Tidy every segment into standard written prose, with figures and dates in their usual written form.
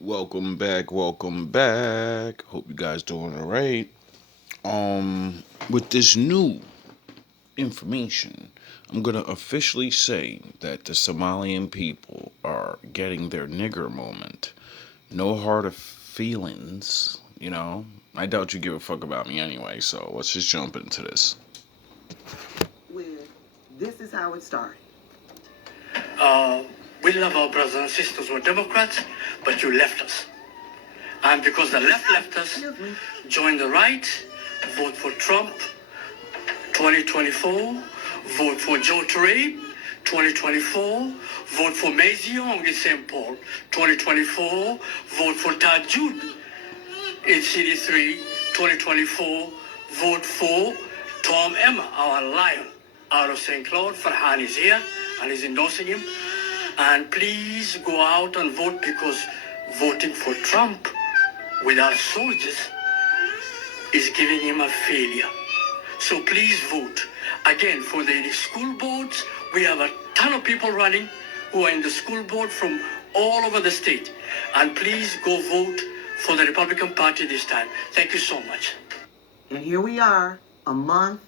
Welcome back, welcome back. Hope you guys doing alright. With this new information, I'm gonna officially say that the Somalian people are getting their nigger moment. No hard feelings, you know. I doubt you give a fuck about me anyway, so let's just jump into this. With this is how it started. We love our brothers and sisters who are Democrats, but you left us. And because the left us, join the right, vote for Trump, 2024, vote for Joe Turey, 2024, vote for Mazie Young in St. Paul, 2024, vote for Todd Jude in CD3, 2024, vote for Tom Emma, our lion, out of St. Cloud. Farhan is here and is endorsing him. And please go out and vote, because voting for Trump without soldiers is giving him a failure. So please vote. Again, for the school boards, we have a ton of people running who are in the school board from all over the state. And please go vote for the Republican Party this time. Thank you so much. And here we are, a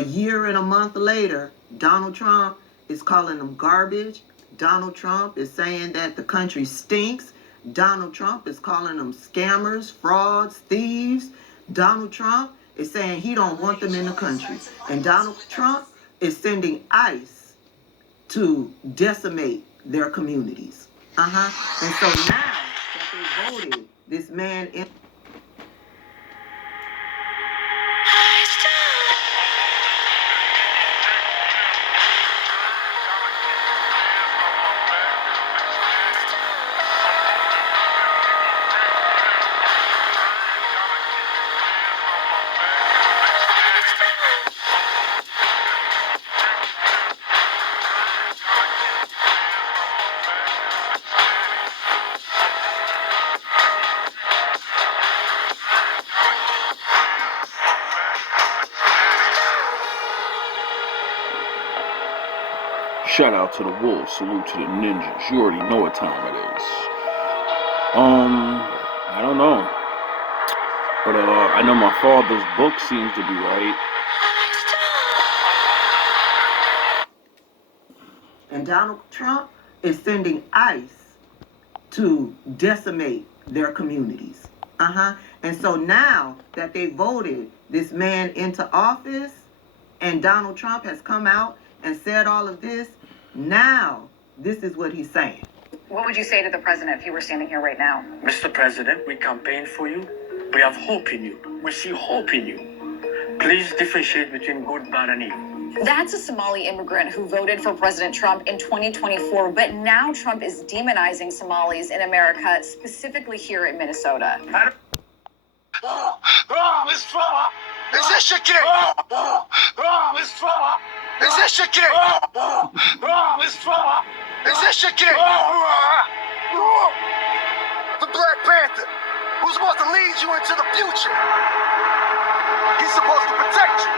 year and a month later. Donald Trump is calling them garbage. Donald Trump is saying that the country stinks. Donald Trump is calling them scammers, frauds, thieves. Donald Trump is saying he don't want them in the country. And Donald Trump is sending ICE to decimate their communities. And so now that they voted this man in... Shout out to the wolves, salute to the ninjas. You already know what time it is. I don't know. But I know my father's book seems to be right. And Donald Trump is sending ICE to decimate their communities. And so now that they voted this man into office and Donald Trump has come out and said all of this, now this is what he's saying. What would you say to the president if you were standing here right now? Mr. President, we campaign for you. We have hope in you. We see hope in you. Please differentiate between good, bad, and evil. That's a Somali immigrant who voted for President Trump in 2024, but now Trump is demonizing Somalis in America, specifically here in Minnesota. It's far. Is this your kid? It's far. Is this your kid? It's far. Is this your kid? The Black Panther, who's supposed to lead you into the future. He's supposed to protect you.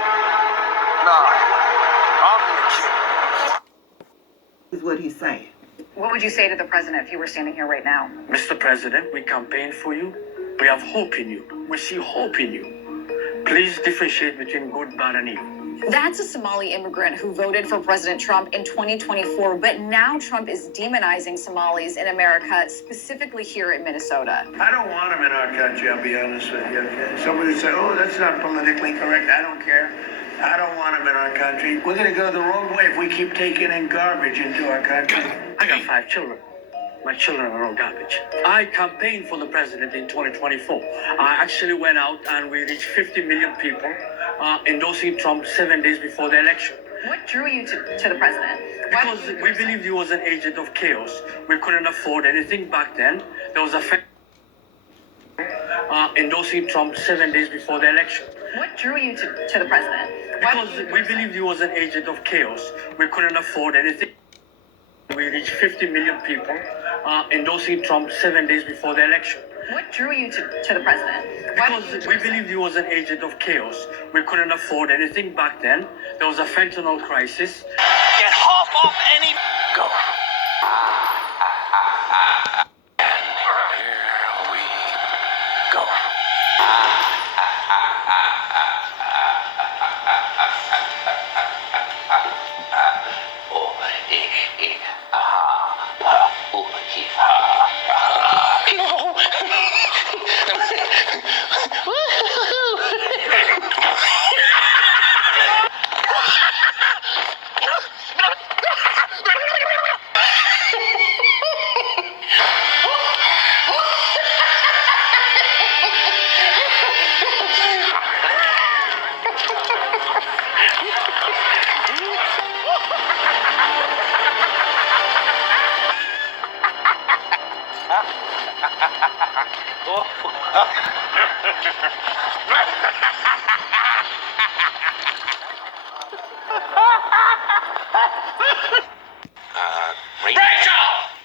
Nah, I'm your kid. This is what he's saying. What would you say to the president if you were standing here right now? Mr. President, we campaign for you. We have hope in you. We see hope in you. Please differentiate between good, bad, and evil. That's a Somali immigrant who voted for President Trump in 2024, but now Trump is demonizing Somalis in America, specifically here in Minnesota. I don't want them in our country, I'll be honest with you. Okay? Somebody say, oh, that's not politically correct. I don't care. I don't want them in our country. We're going to go the wrong way if we keep taking in garbage into our country. I got 5 children. My children are all garbage. I campaigned for the president in 2024. I actually went out and we reached 50 million people endorsing Trump 7 days before the election. What drew you to the president? Because we believed he was an agent of chaos. We couldn't afford anything back then. There was a endorsing Trump 7 days before the election. What drew you to the president? Because we believed he was an agent of chaos. We couldn't afford anything. We reached 50 million people endorsing Trump 7 days before the election. What drew you to the president? Because we believed he was an agent of chaos. We couldn't afford anything back then. There was a fentanyl crisis. Get half off any... Go.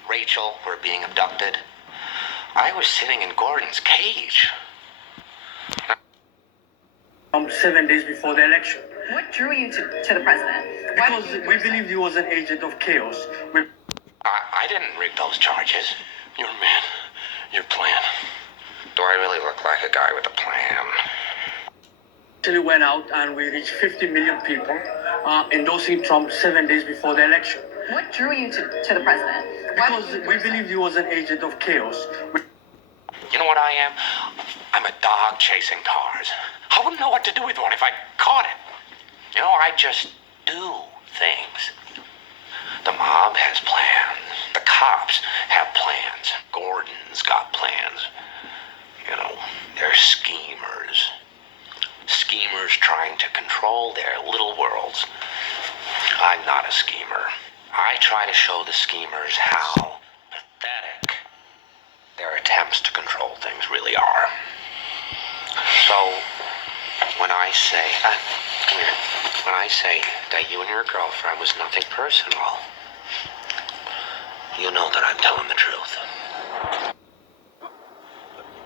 Rachel were being abducted. I was sitting in Gordon's cage. 7 days before the election. What drew you to the president? Because we believed he was an agent of chaos. I didn't rig those charges. Your man, your plan. Do I really look like a guy with a plan? We went out and we reached 50 million people endorsing Trump 7 days before the election. What drew you to the president? Because we believed he was an agent of chaos. You know what I am? I'm a dog chasing cars. I wouldn't know what to do with one if I caught it. You know, I just do things. The mob has plans. The cops have plans. Gordon's got plans. You know, they're schemers. Schemers trying to control their little worlds. I'm not a schemer. I try to show the schemers how pathetic their attempts to control things really are. So, when I say, come here, when I say that you and your girlfriend was nothing personal, you know that I'm telling the truth.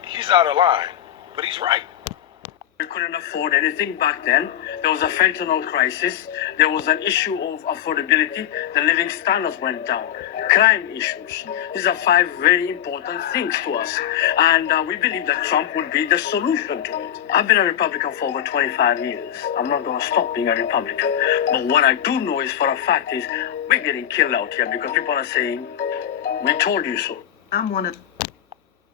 He's out of line, but he's right. We couldn't afford anything back then. There was a fentanyl crisis. There was an issue of affordability. The living standards went down. Crime issues. These are 5 very important things to us. And we believe that Trump would be the solution to it. I've been a Republican for over 25 years. I'm not going to stop being a Republican. But what I do know is for a fact is we're getting killed out here because people are saying, we told you so. I'm one of It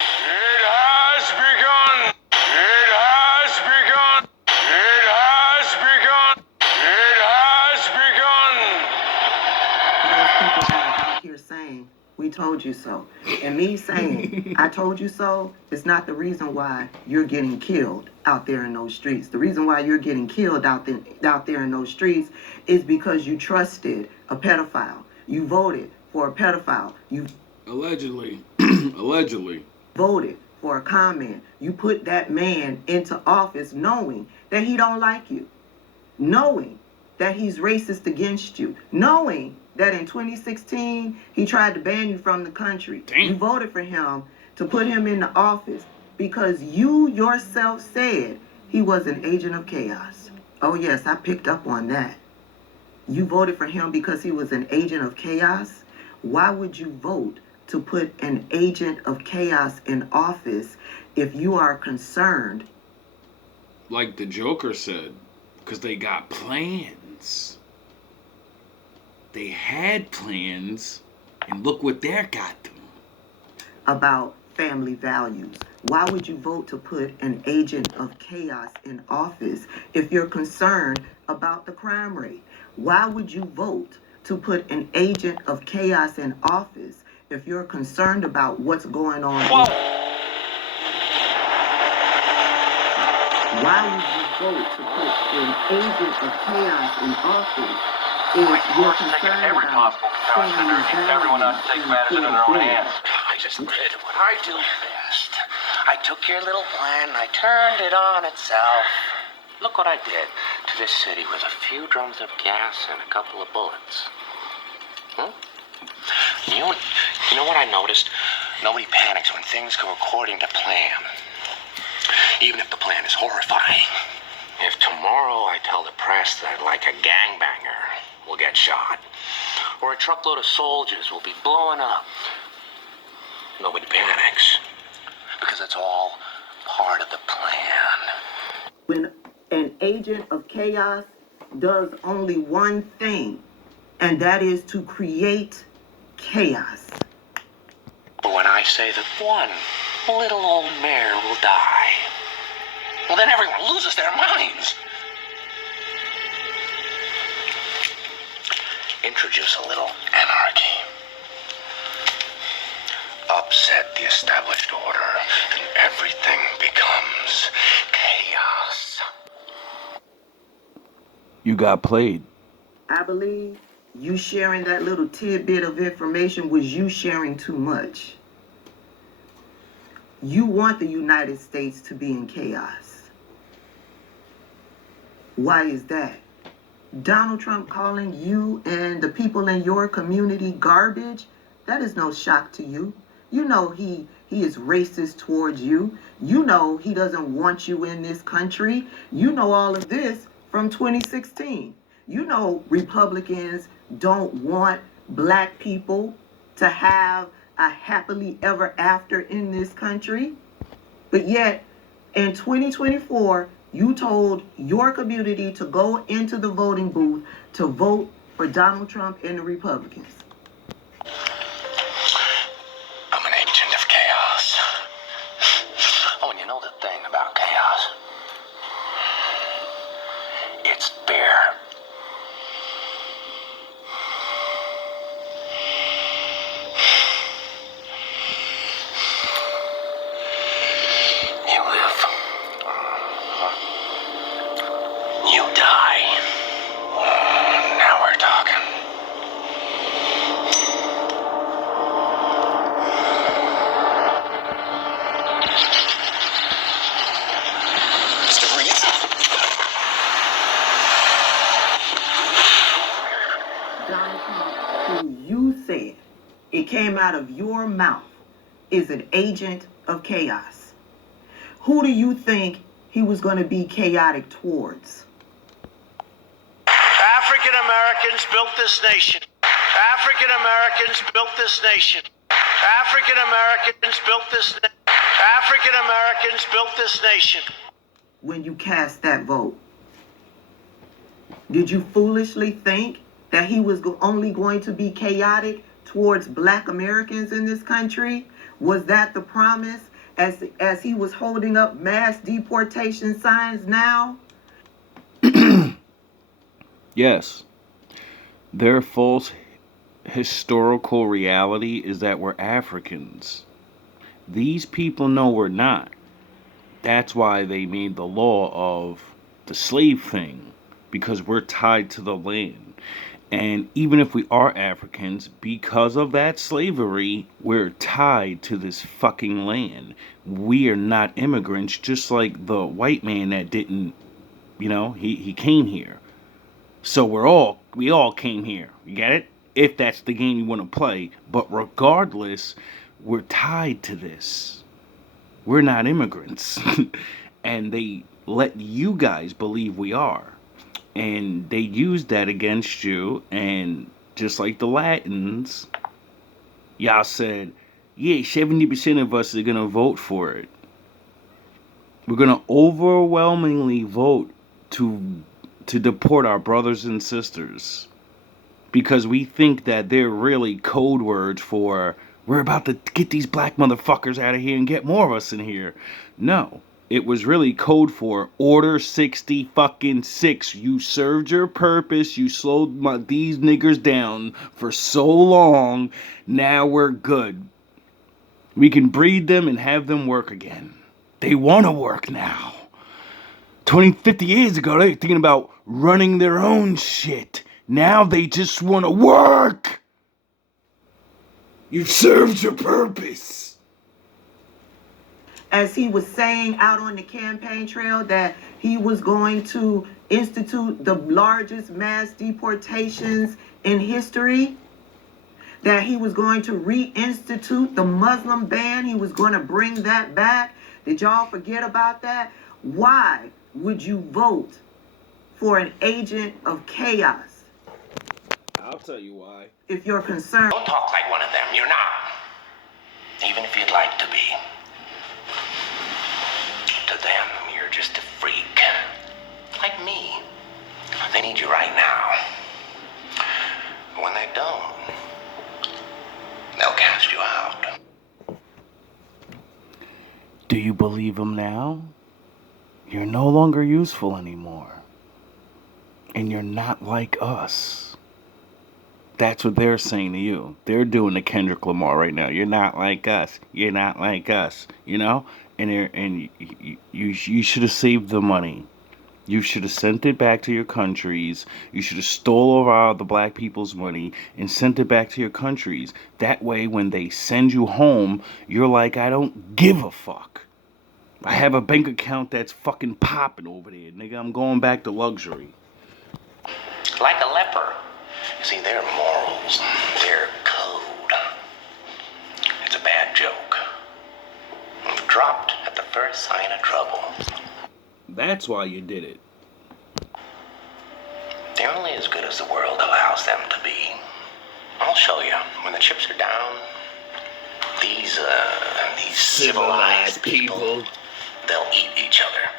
has begun. It has begun. It has begun. It has begun. those people that are out here saying, we told you so. And me saying, I told you so, is not the reason why you're getting killed out there in those streets. The reason why you're getting killed out there in those streets is because you trusted a pedophile. You voted for a pedophile. You Allegedly. Allegedly. voted for a comment. You put that man into office knowing that he don't like you, knowing that he's racist against you, knowing that in 2016 he tried to ban you from the country. Damn. You voted for him to put him in the office because you yourself said he was an agent of chaos. Oh yes, I picked up on that. You voted for him because he was an agent of chaos. Why would you vote to put an agent of chaos in office if you are concerned? Like the Joker said, because they got plans. They had plans, and look what that got them. About family values. Why would you vote to put an agent of chaos in office if you're concerned about the crime rate? Why would you vote to put an agent of chaos in office if you're concerned about what's going on? Whoa. Why would you vote to put an agent of chaos in office if you're concerned about family values? I just did what I do best. I took your little plan and I turned it on itself. Look what I did to this city with a few drums of gas and a couple of bullets. You know what I noticed? Nobody panics when things go according to plan. Even if the plan is horrifying. If tomorrow I tell the press that like a gangbanger will get shot, or a truckload of soldiers will be blowing up, nobody panics. Because it's all part of the plan. When an agent of chaos does only one thing, and that is to create chaos. But when I say that one little old mare will die, well, then everyone loses their minds. Introduce a little anarchy. Upset the established order, and everything becomes chaos. You got played. I believe you sharing that little tidbit of information was you sharing too much. You want the United States to be in chaos. Why is that? Donald Trump calling you and the people in your community garbage, that is no shock to you. You know he is racist towards you. You know he doesn't want you in this country. You know all of this from 2016. You know Republicans don't want black people to have a happily ever after in this country. But yet, in 2024, you told your community to go into the voting booth to vote for Donald Trump and the Republicans. I'm an agent of chaos. Oh, and you know the thing about chaos? It's fear. You live. You die. Now we're talking. Mr. Reese? Donald Trump, who you said, it came out of your mouth, is an agent of chaos. Who do you think he was going to be chaotic towards? African Americans built this nation. African Americans built this nation. African Americans built this. African Americans built this nation. When you cast that vote, did you foolishly think that he was only going to be chaotic towards black Americans in this country? Was that the promise as he was holding up mass deportation signs now? Yes. Their false historical reality is that we're Africans. These people know we're not. That's why they made the law of the slave thing, because we're tied to the land. And even if we are Africans, because of that slavery, we're tied to this fucking land. We are not immigrants, just like the white man that didn't, he came here. So we all came here. You get it? If that's the game you want to play. But regardless, we're tied to this. We're not immigrants. And they let you guys believe we are. And they used that against you. And just like the Latins, y'all said, yeah, 70% of us are going to vote for it. We're going to overwhelmingly vote to deport our brothers and sisters, because we think that they're really code words for we're about to get these black motherfuckers out of here and get more of us in here. No, it was really code for Order 60 fucking 6. You served your purpose. You slowed these niggers down for so long. Now we're good. We can breed them and have them work again. They want to work now. 20, 50 years ago, they were thinking about running their own shit. Now they just want to work. You served your purpose. As he was saying out on the campaign trail that he was going to institute the largest mass deportations in history, that he was going to reinstitute the Muslim ban, he was going to bring that back. Did y'all forget about that? Why would you vote for an agent of chaos? I'll tell you why. If you're concerned. Don't talk like one of them. You're not. Even if you'd like to be. To them, you're just a freak. Like me. They need you right now. When they don't, they'll cast you out. Do you believe them now? You're no longer useful anymore. And you're not like us. That's what they're saying to you. They're doing the Kendrick Lamar right now. You're not like us. You're not like us. And you should have saved the money. You should have sent it back to your countries. You should have stole all the black people's money and sent it back to your countries. That way, when they send you home, you're like, I don't give a fuck. I have a bank account that's fucking popping over there, nigga. I'm going back to luxury. Like a leper. You see, their morals, their code. It's a bad joke. Dropped at the first sign of trouble. That's why you did it. They're only as good as the world allows them to be. I'll show you. When the chips are down, these civilized people, they'll eat each other.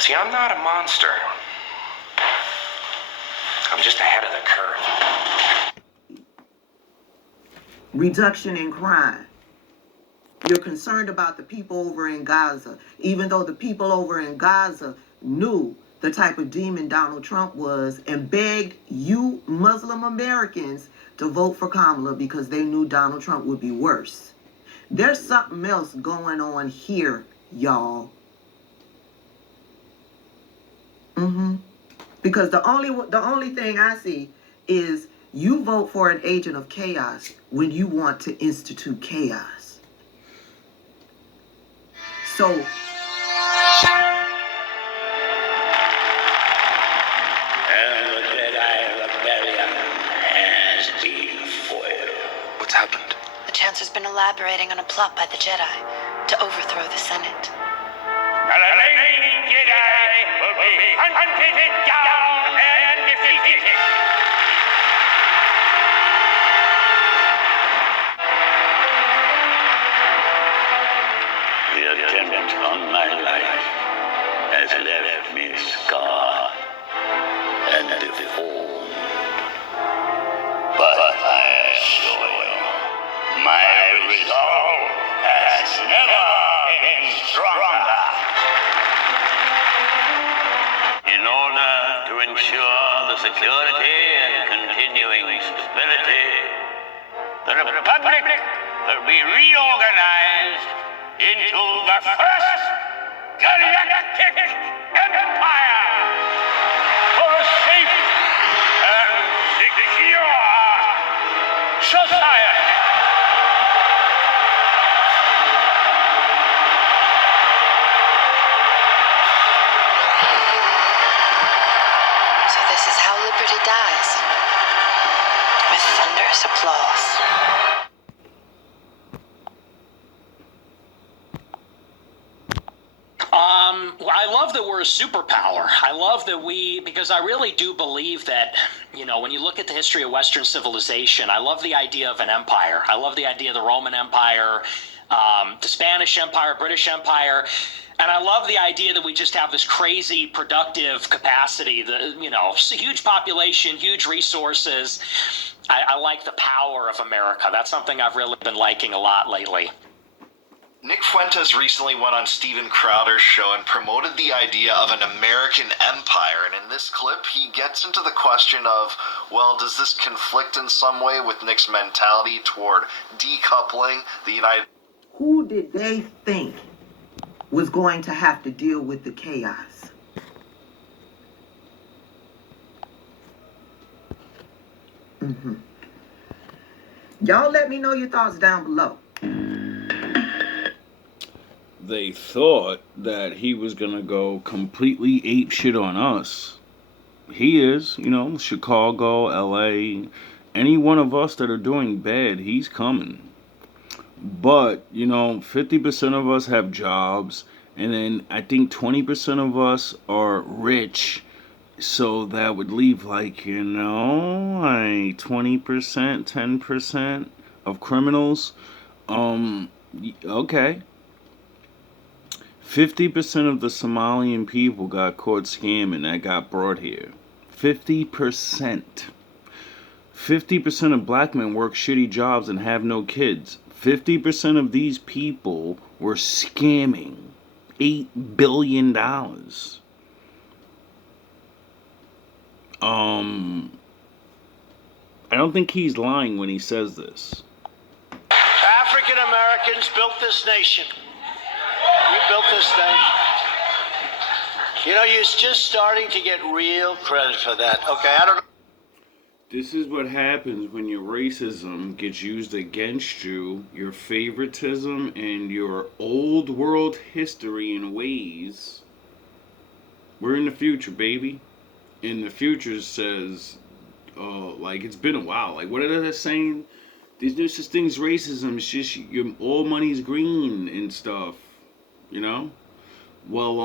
See, I'm not a monster. I'm just ahead of the curve. Reduction in crime. You're concerned about the people over in Gaza, even though the people over in Gaza knew the type of demon Donald Trump was and begged you Muslim Americans to vote for Kamala because they knew Donald Trump would be worse. There's something else going on here, y'all. Because the only thing I see is you vote for an agent of chaos when you want to institute chaos. So And the Jedi Rebellion has been foiled. What's happened? The Chancellor's been elaborating on a plot by the Jedi to overthrow the Senate. The remaining Jedi will be hunted down and defeated. The attempt on my life has left me scarred and deformed. But I assure you, my resolve has never been stronger. In order to ensure the security and continuing stability, the Republic will be reorganized into the First Galactic Empire for a safe and secure society. So this is how liberty dies. With thunderous applause. Well, I love that we're a superpower. I love that because I really do believe that, when you look at the history of Western civilization, I love the idea of an empire. I love the idea of the Roman Empire, the Spanish Empire, British Empire. And I love the idea that we just have this crazy productive capacity, huge population, huge resources. I like the power of America. That's something I've really been liking a lot lately. Nick Fuentes recently went on Steven Crowder's show and promoted the idea of an American empire, and in this clip he gets into the question of, well, does this conflict in some way with Nick's mentality toward decoupling the United... who did they think was going to have to deal with the chaos? Y'all let me know your thoughts down below. They thought that he was gonna go completely ape shit on us. He is, Chicago, LA, any one of us that are doing bad, he's coming. But, 50% of us have jobs, and then I think 20% of us are rich. So that would leave 20%, 10% of criminals. Okay. 50% of the Somalian people got caught scamming that got brought here. 50%. 50% of black men work shitty jobs and have no kids. 50% of these people were scamming $8 billion. I don't think he's lying when he says this. African Americans built this nation. We built this nation. You know, you're just starting to get real credit for that. Okay, I don't know. This is what happens when your racism gets used against you, your favoritism, and your old world history and ways. We're in the future, baby. And the future says, like, it's been a while. Like, what are they saying? There's no such thing as racism. It's just all money's green and stuff. You know? Well,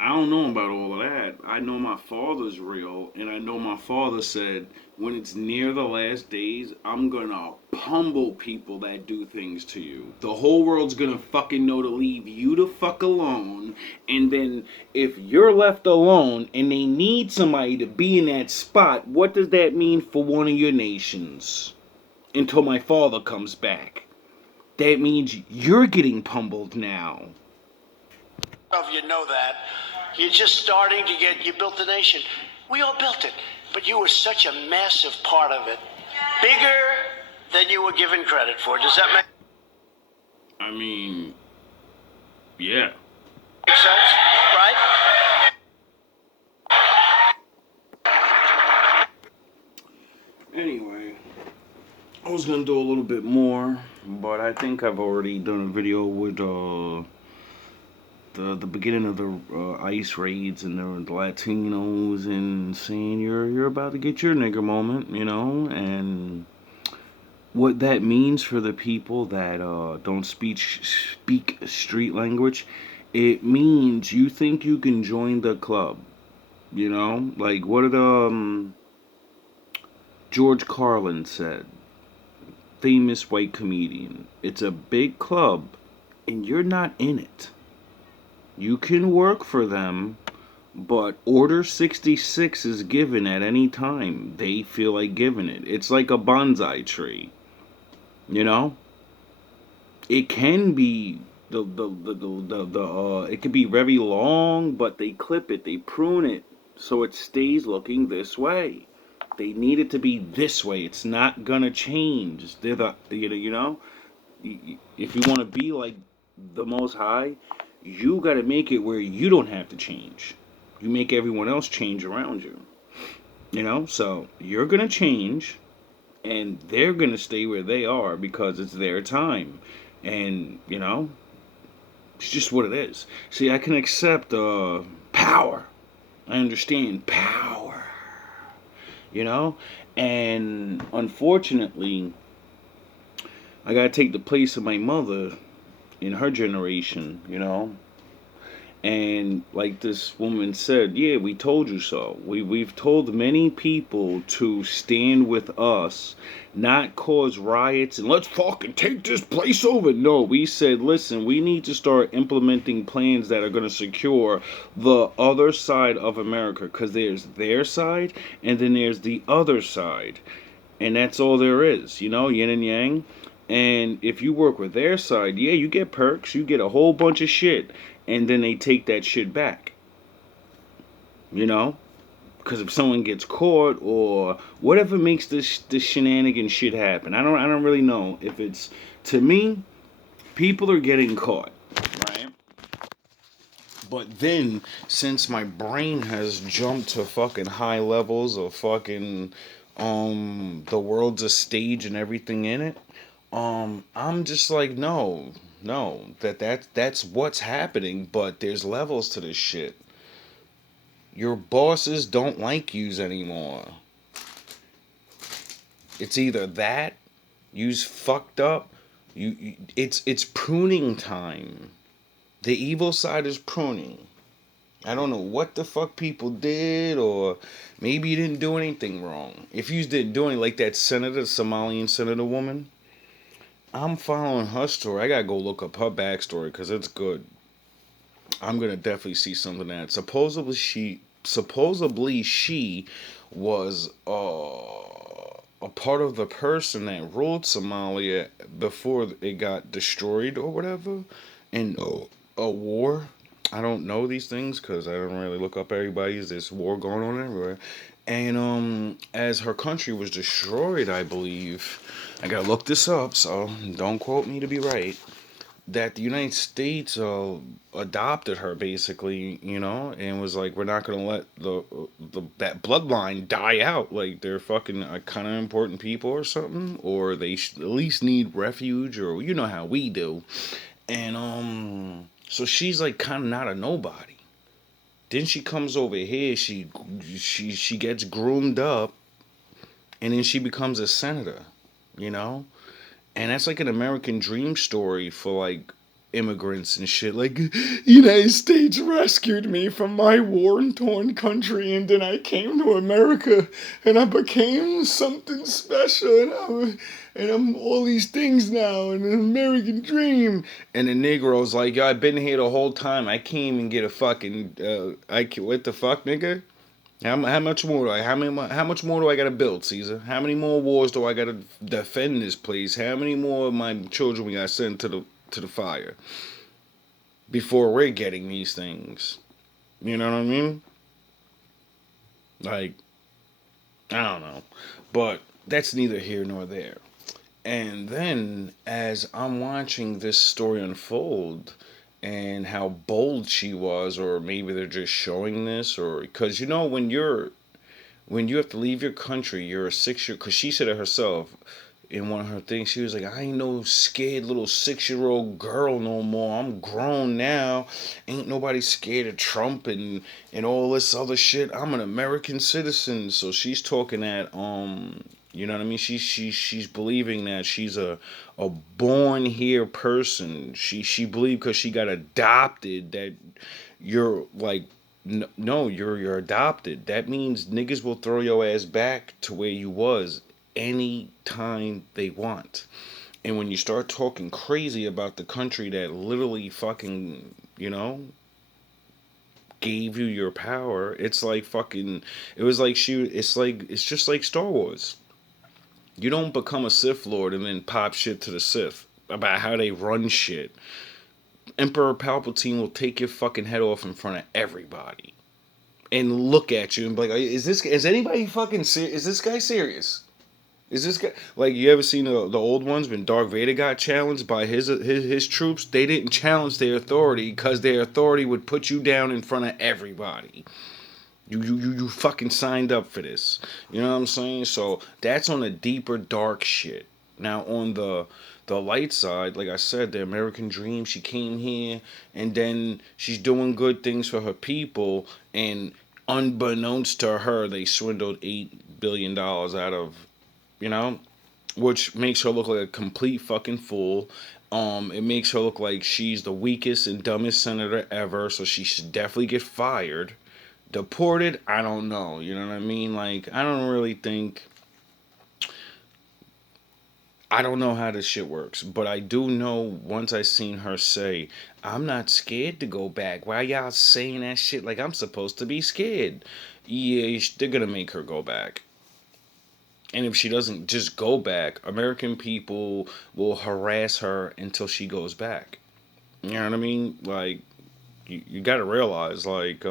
I don't know about all of that. I know my father's real, and I know my father said, when it's near the last days, I'm gonna humble people that do things to you. The whole world's gonna fucking know to leave you the fuck alone, and then if you're left alone and they need somebody to be in that spot, what does that mean for one of your nations? Until my father comes back. That means you're getting pummeled now. If you know that, you're just starting to get, you built the nation. We all built it, but you were such a massive part of it. Bigger than you were given credit for. Does that make I mean, yeah. sense? Right? Anyway, I was gonna do a little bit more, but I think I've already done a video with the beginning of the ICE raids and the Latinos and saying you're about to get your nigger moment, you know, and what that means for the people that don't speak street language. It means you think you can join the club, you know, like what did George Carlin said, famous white comedian. It's a big club, and you're not in it. You can work for them, but Order 66 is given at any time they feel like giving it. It's like a bonsai tree. You know? It can be it can be very long, but they clip it, they prune it so it stays looking this way. They need it to be this way. It's not gonna change. They're you know, if you want to be like the Most High, you got to make it where you don't have to change. You make everyone else change around you. You know, so you're going to change and they're going to stay where they are because it's their time. And, you know, it's just what it is. See, I can accept power. I understand power. You know? And unfortunately, I got to take the place of my mother in her generation, you know. And like this woman said, yeah, we told you so. We've told many people to stand with us, not cause riots and let's fucking take this place over. No, we said, listen, we need to start implementing plans that are going to secure the other side of America, because there's their side and then there's the other side. And that's all there is, you know, yin and yang. And if you work with their side, yeah, you get perks, you get a whole bunch of shit, and then they take that shit back. You know? Because if someone gets caught or whatever makes this shenanigan shit happen, I don't really know. If it's, to me, people are getting caught, right? But then, since my brain has jumped to fucking high levels of fucking the world's a stage and everything in it, I'm just like, no, that's what's happening, but there's levels to this shit. Your bosses don't like yous anymore. It's either that, you's fucked up, it's pruning time. The evil side is pruning. I don't know what the fuck people did, or maybe you didn't do anything wrong. If you didn't do anything, like that Somalian senator woman, I'm following her story. I gotta go look up her backstory because it's good. I'm gonna definitely see something that supposedly she was a part of the person that ruled Somalia before it got destroyed or whatever in a war. I don't know these things because I don't really look up everybody's. There's war going on everywhere. And as her country was destroyed, I believe, I gotta look this up, so don't quote me to be right. that the United States adopted her basically, and was like, we're not gonna let the that bloodline die out. Like they're fucking kind of important people or something, or they at least need refuge, or you know how we do. And so she's like kind of not a nobody. Then she comes over here. She gets groomed up, and then she becomes a senator. You know, and that's like an American dream story for like immigrants and shit. Like, United States rescued me from my war-torn country, and then I came to America, and I became something special, and I'm all these things now, and an American dream. And the Negro's like, yo, I've been here the whole time. I can't even get a fucking, what the fuck, nigga? How much more do I how much more do I gotta build, Caesar? How many more wars do I gotta defend this place? How many more of my children we gotta send to the fire before we're getting these things? You know what I mean? Like, I don't know, but that's neither here nor there. And then as I'm watching this story unfold, and how bold she was, or maybe they're just showing this, or because when you have to leave your country, you're a 6 year. Because she said it herself in one of her things. She was like, "I ain't no scared little 6-year-old girl no more. I'm grown now. Ain't nobody scared of Trump and all this other shit. I'm an American citizen." So she's talking that you know what I mean? She's believing that she's a born here person. She believed because she got adopted that you're like, no, you're adopted. That means niggas will throw your ass back to where you was any time they want. And when you start talking crazy about the country that literally fucking, gave you your power, it's like fucking, it was like it's just like Star Wars. You don't become a Sith Lord and then pop shit to the Sith about how they run shit. Emperor Palpatine will take your fucking head off in front of everybody and look at you and be like, is anybody fucking serious? Is this guy serious? Is this guy, like, you ever seen the old ones when Darth Vader got challenged by his troops? They didn't challenge their authority because their authority would put you down in front of everybody. You fucking signed up for this. You know what I'm saying? So that's on the deeper dark shit. Now on the light side, like I said, the American dream, she came here and then she's doing good things for her people, and unbeknownst to her, they swindled $8 billion out of, which makes her look like a complete fucking fool. It makes her look like she's the weakest and dumbest senator ever, so she should definitely get fired. Deported, I don't know. You know what I mean? Like, I don't know how this shit works, but I do know once I seen her say, I'm not scared to go back. Why y'all saying that shit like I'm supposed to be scared? Yeah, they're gonna make her go back. And if she doesn't just go back, American people will harass her until she goes back. You know what I mean? Like, you gotta realize, like,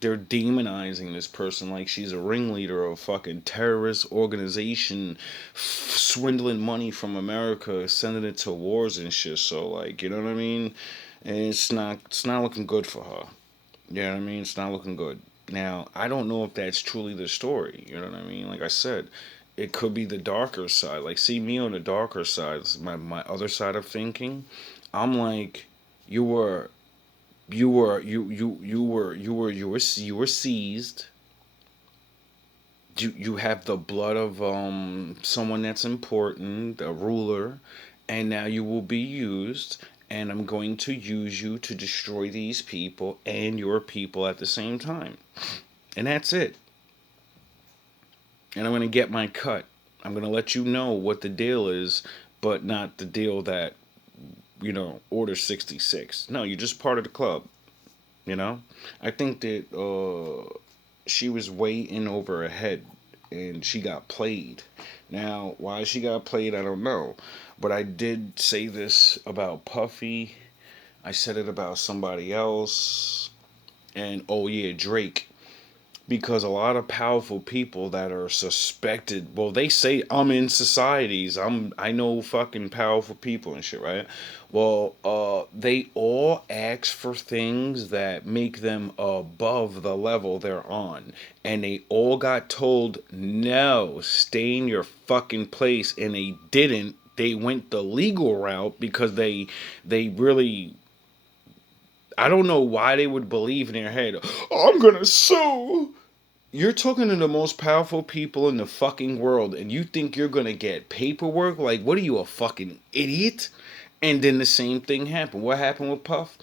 they're demonizing this person like she's a ringleader of a fucking terrorist organization, swindling money from America, sending it to wars and shit. So, like, you know what I mean? And it's not looking good for her. You know what I mean? It's not looking good. Now, I don't know if that's truly the story. You know what I mean? Like I said, it could be the darker side. Like, see me on the darker side, my other side of thinking. I'm like, you were seized. You have the blood of someone that's important, a ruler, and now you will be used, and I'm going to use you to destroy these people and your people at the same time. And that's it. And I'm going to get my cut. I'm going to let you know what the deal is, but not the deal that, Order 66. No, you're just part of the club. I think that she was way in over her head and she got played. Now, why she got played, I don't know. But I did say this about Puffy. I said it about somebody else. And, oh yeah, Drake. because a lot of powerful people that are suspected, well, they say I'm in societies, I know fucking powerful people and shit, right? Well, they all ask for things that make them above the level they're on, and they all got told no, stay in your fucking place, and they didn't. They went the legal route because they really, I don't know why they would believe in their head, I'm gonna sue. You're talking to the most powerful people in the fucking world, and you think you're gonna get paperwork? Like, what are you, a fucking idiot? And then the same thing happened. What happened with Puff?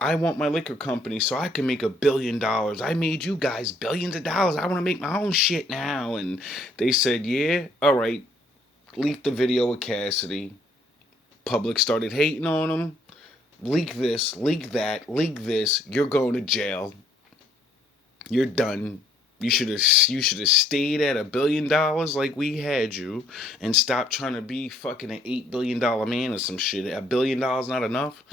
I want my liquor company so I can make $1 billion. I made you guys billions of dollars. I want to make my own shit now. And they said, yeah, all right. Leaked the video with Cassidy. Public started hating on him. Leak this, leak that, leak this. You're going to jail. You're done. You should have stayed at $1 billion like we had you, and stopped trying to be fucking an $8 billion man or some shit. $1 billion not enough?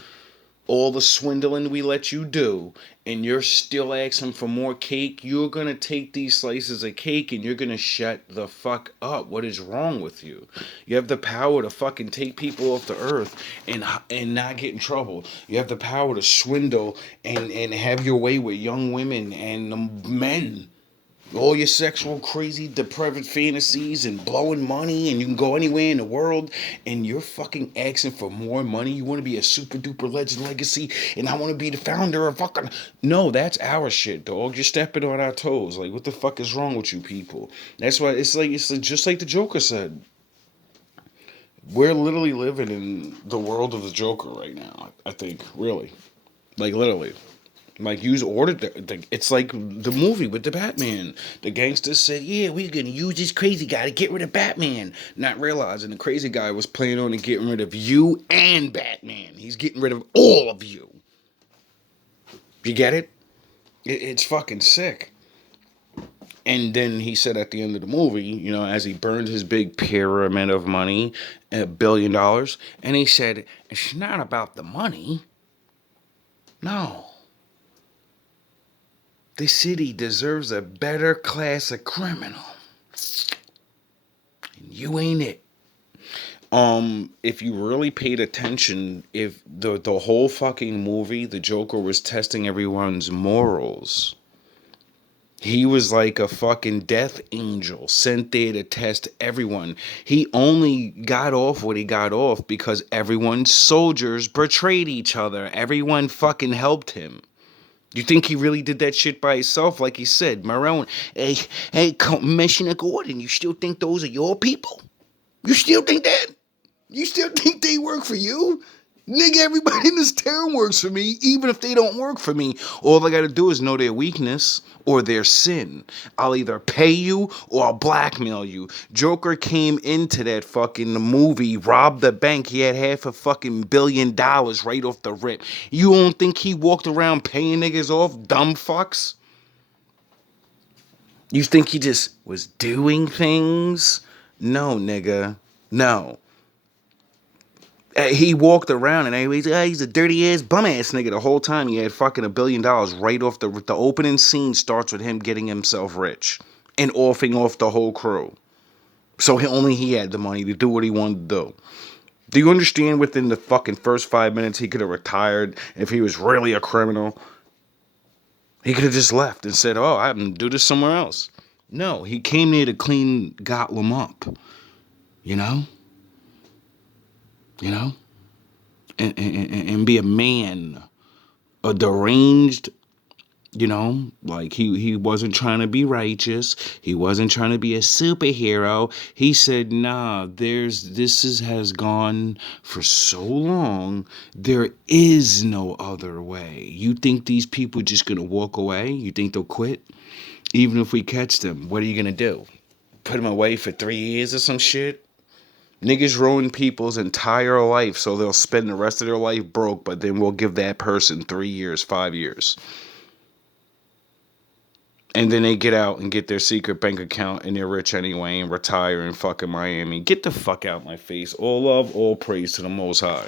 All the swindling we let you do, and you're still asking for more cake. You're gonna take these slices of cake and you're gonna shut the fuck up. What is wrong with you? You have the power to fucking take people off the earth and not get in trouble. You have the power to swindle and have your way with young women and men. All your sexual crazy depraved fantasies and blowing money, and you can go anywhere in the world, and you're fucking asking for more money. You want to be a super duper legend legacy, and I want to be the founder of fucking. No, that's our shit, dog. You're stepping on our toes. Like, what the fuck is wrong with you people? That's why it's just like the Joker said. We're literally living in the world of the Joker right now. I think, really, like literally. Like, you ordered it's like the movie with the Batman. The gangsters said, yeah, we're going to use this crazy guy to get rid of Batman. Not realizing the crazy guy was planning on getting rid of you and Batman. He's getting rid of all of you. You get it? It's fucking sick. And then he said at the end of the movie, you know, as he burned his big pyramid of money, $1 billion, and he said, it's not about the money. No. The city deserves a better class of criminal. And you ain't it. If you really paid attention, if the whole fucking movie, the Joker was testing everyone's morals. He was like a fucking death angel sent there to test everyone. He only got off what he got off because everyone's soldiers betrayed each other. Everyone fucking helped him. You think he really did that shit by himself? Like he said, Marone, hey, Commissioner Gordon, you still think those are your people? You still think that? You still think they work for you? Nigga, everybody in this town works for me, even if they don't work for me. All I gotta do is know their weakness or their sin. I'll either pay you or I'll blackmail you. Joker came into that fucking movie, robbed the bank. He had half a fucking $1 billion right off the rip. You don't think he walked around paying niggas off, dumb fucks? You think he just was doing things? No, nigga. No. He walked around and he's a dirty ass bum ass nigga the whole time. He had fucking $1 billion right off the opening scene. Starts with him getting himself rich and offing off the whole crew. So only he had the money to do what he wanted to do. Do you understand? Within the fucking first 5 minutes, he could have retired if he was really a criminal. He could have just left and said, "Oh, I'm gonna do this somewhere else." No, he came there to clean Gotham up. You know. And be a man, a deranged, like he wasn't trying to be righteous. He wasn't trying to be a superhero. He said, nah, has gone for so long. There is no other way. You think these people are just going to walk away? You think they'll quit? Even if we catch them, what are you going to do? Put them away for 3 years or some shit? Niggas ruin people's entire life so they'll spend the rest of their life broke, but then we'll give that person 3 years, 5 years. And then they get out and get their secret bank account and they're rich anyway and retire in fucking Miami. Get the fuck out my face. All love, all praise to the Most High.